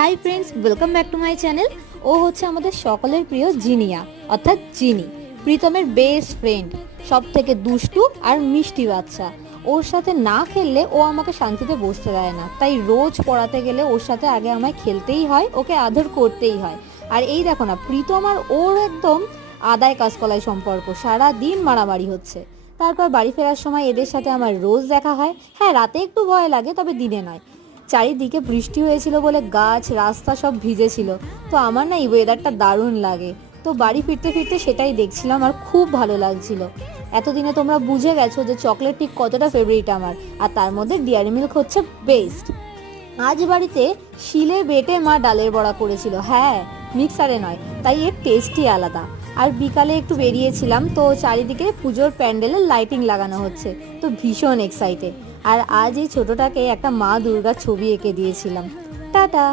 High friends, welcome back to my channel. ও হচ্ছে আমাদের সকলের প্রিয় জিনিয়া, অর্থাৎ জিনি, প্রীতমের বেস্ট ফ্রেন্ড, সব থেকে দুষ্টু আর মিষ্টি বাচ্চা। ওর সাথে না খেললে ও আমাকে শান্তিতে বসতে দেয় না, তাই রোজ পড়াতে গেলে ওর সাথে আগে আমায় খেলতেই হয়, ওকে আদর করতেই হয়। আর এই দেখো না, প্রীতম আর ওর একদম আদায় কাঁচকলাই সম্পর্ক, সারা দিন মারামারি হচ্ছে। তারপর বাড়ি ফেরার সময় এদের সাথে আমার রোজ দেখা হয়। হ্যাঁ, রাতে একটু ভয় লাগে, তবে দিনে নয়। চারিদিকে বৃষ্টি হয়েছিল বলে গাছ রাস্তা সব ভিজেছিল, তো আমার না এই ওয়েদারটা দারুণ লাগে। তো বাড়ি ফিরতে ফিরতে সেটাই দেখছিলাম আর খুব ভালো লাগছিল। এতদিনে তোমরা বুঝে গেছো যে চকলেট ঠিক কতটা ফেভারিট আমার, আর তার মধ্যে ডেয়ারি মিল্ক হচ্ছে বেস্ট। আজ বাড়িতে শিলে বেটে মা ডালের বড়া করেছিল, হ্যাঁ, মিক্সারে নয়, তাই এর টেস্টই আলাদা। আর বিকালে একটু বেরিয়েছিলাম, তো চারিদিকে পুজোর প্যান্ডেলের লাইটিং লাগানো হচ্ছে, তো ভীষণ এক্সাইটেড। আর আজ এই ছোটটাকে একটা মা দুর্গার ছবি এঁকে দিয়েছিলাম। টাটা।